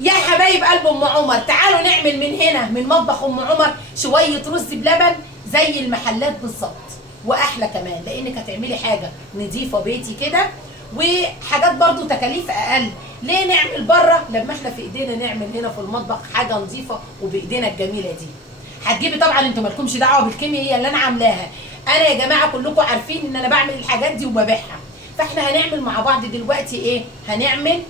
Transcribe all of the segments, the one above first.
يا حبايب قلب ام عمر، تعالوا نعمل من هنا من مطبخ ام عمر شويه رز بلبن زي المحلات بالظبط، واحلى كمان لانك هتعملي حاجه نظيفه بيتي كده، وحاجات برضو تكاليف اقل. ليه نعمل بره لما احنا في ايدينا نعمل هنا في المطبخ حاجه نظيفه وبايدينا الجميله دي؟ هتجيبي طبعا، انتوا مالكمش دعوه بالكيمياء، هي اللي انا عاملاها. انا يا جماعه كلكم عارفين ان انا بعمل الحاجات دي وببيعها، فاحنا هنعمل مع بعض دلوقتي ايه؟ هنعمل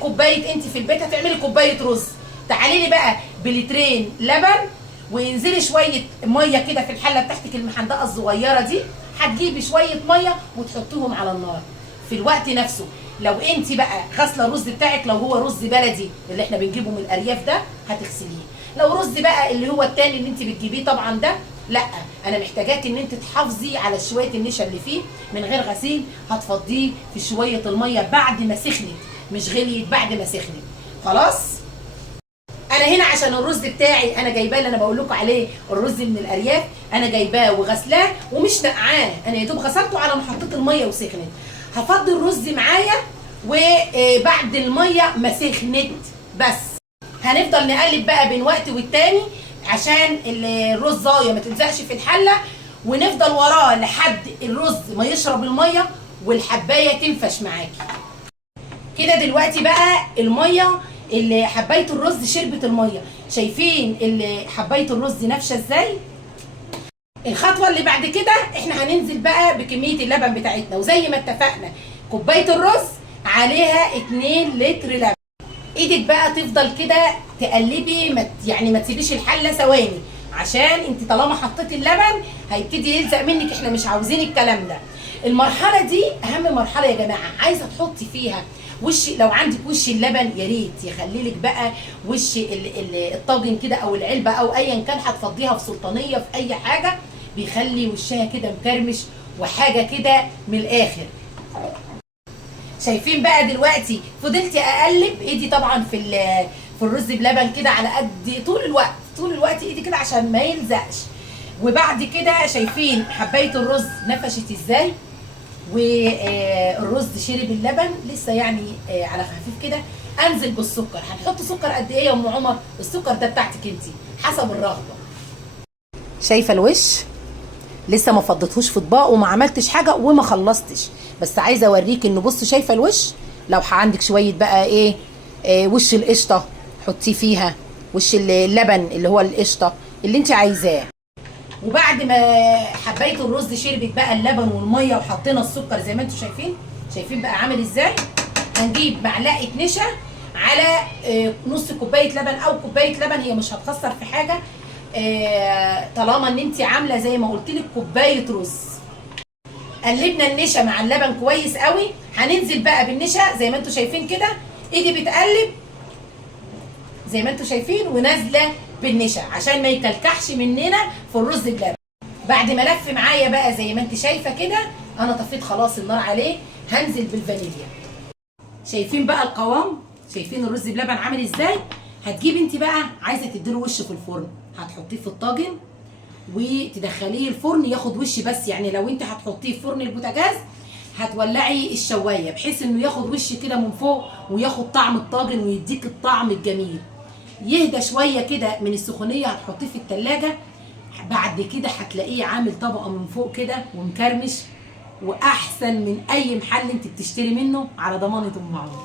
كوبايه، انت في البيت هتعملي كوبايه رز، تعالي لي بقى بلترين لبن، وانزلي شويه ميه كده في الحله بتاعتك المحندقه الصغيره دي، هتجيبي شويه ميه وتحطيهم على النار في الوقت نفسه. لو انت بقى غاسله الرز بتاعك، لو هو رز بلدي اللي احنا بنجيبه من الارياف ده هتغسليه، لو رز بقى اللي هو التاني اللي انت بتجيبيه طبعا ده لا، انا محتاجاك ان انت تحافظي على شويه النشا اللي فيه من غير غسيل، هتفضيه في شويه الميه بعد ما سخنت، مش غليت، بعد ما سخنت خلاص. انا هنا عشان الرز بتاعي انا جايباه، اللي انا بقول لكم عليه الرز من الارياف، انا جايباه وغسلاه ومش نقعاه، انا يا دوب غسلته على ما حطيت الميه وسخنت. هفضي الرز معايا وبعد الميه ما سخنت بس. هنفضل نقلب بقى بين وقت والتاني عشان الرزايه ما تلزقش في الحله، ونفضل وراه لحد الرز ما يشرب الميه والحبايه تنفش معاكي كده. دلوقتي بقى الميه اللي حبايه الرز شربت الميه، شايفين اللي حبايه الرز نافشه ازاي؟ الخطوه اللي بعد كده احنا هننزل بقى بكميه اللبن بتاعتنا، وزي ما اتفقنا كوبايه الرز عليها 2 لتر لبن. ايدك بقى تفضل كده تقلبي، يعني ما تسيبيش الحله ثواني، عشان انت طالما حطيتي اللبن هيبتدي يلزق منك، احنا مش عاوزين الكلام ده. المرحله دي اهم مرحله يا جماعه، عايزه تحطي فيها وش، لو عندك وش اللبن يا ريت يخلي لك بقى وش الطاجن كده او العلبه او ايا كان، هتفضيها في سلطانيه في اي حاجه، بيخلي وشها كده مكرمش وحاجه كده من الاخر. شايفين بقى دلوقتي فضلت اقلب ايدي طبعا في الرز بلبن كده على قد طول الوقت ايدي كده عشان ما يلزقش. وبعد كده شايفين حبايه الرز نفشت ازاي، والرز شرب اللبن لسه يعني على خفيف كده. انزل بالسكر، هنحط سكر قد ايه يا ام عمر؟ السكر ده بتاعتك انت حسب الرغبه. شايفه الوش لسه ما فضيتهوش في اطباق وما عملتش حاجه وما خلصتش، بس عايزه اوريك انه بص، شايفه الوش؟ لو عندك شويه بقى ايه وش القشطه حطيه فيها، وش اللبن اللي هو القشطه اللي انت عايزاه. وبعد ما حبايه الرز شربت بقى اللبن والميه وحطينا السكر زي ما انتم شايفين بقى عامل ازاي، هنجيب معلقه نشا على نص كوبايه لبن او كوبايه لبن، هي مش هتخسر في حاجه طالما ان انت عامله زي ما قلت لك كوبايه رز. قلبنا النشا مع اللبن كويس قوي، هننزل بقى بالنشا زي ما انتم شايفين كده، ايدي بتقلب زي ما انتم شايفين ونازله بالنشا عشان ما يكلكحش مننا في الرز بلبن. بعد ما لف معايا بقى زي ما انت شايفه كده، انا طفيت خلاص النار عليه، هنزل بالفانيليا. شايفين بقى القوام؟ شايفين الرز بلبن عامل ازاي؟ هتجيب انت بقى عايزه تديله وش في الفرن، هتحطيه في الطاجن وتدخليه الفرن ياخد وش بس، يعني لو انت هتحطيه في فرن البوتاجاز هتولعي الشوايه بحيث انه ياخد وش كده من فوق وياخد طعم الطاجن ويديك الطعم الجميل. يهدى شويه كده من السخونيه هتحطيه في التلاجة، بعد كده هتلاقيه عامل طبقه من فوق كده ومكرمش، واحسن من اي محل انت بتشتري منه على ضمانه ام عمر.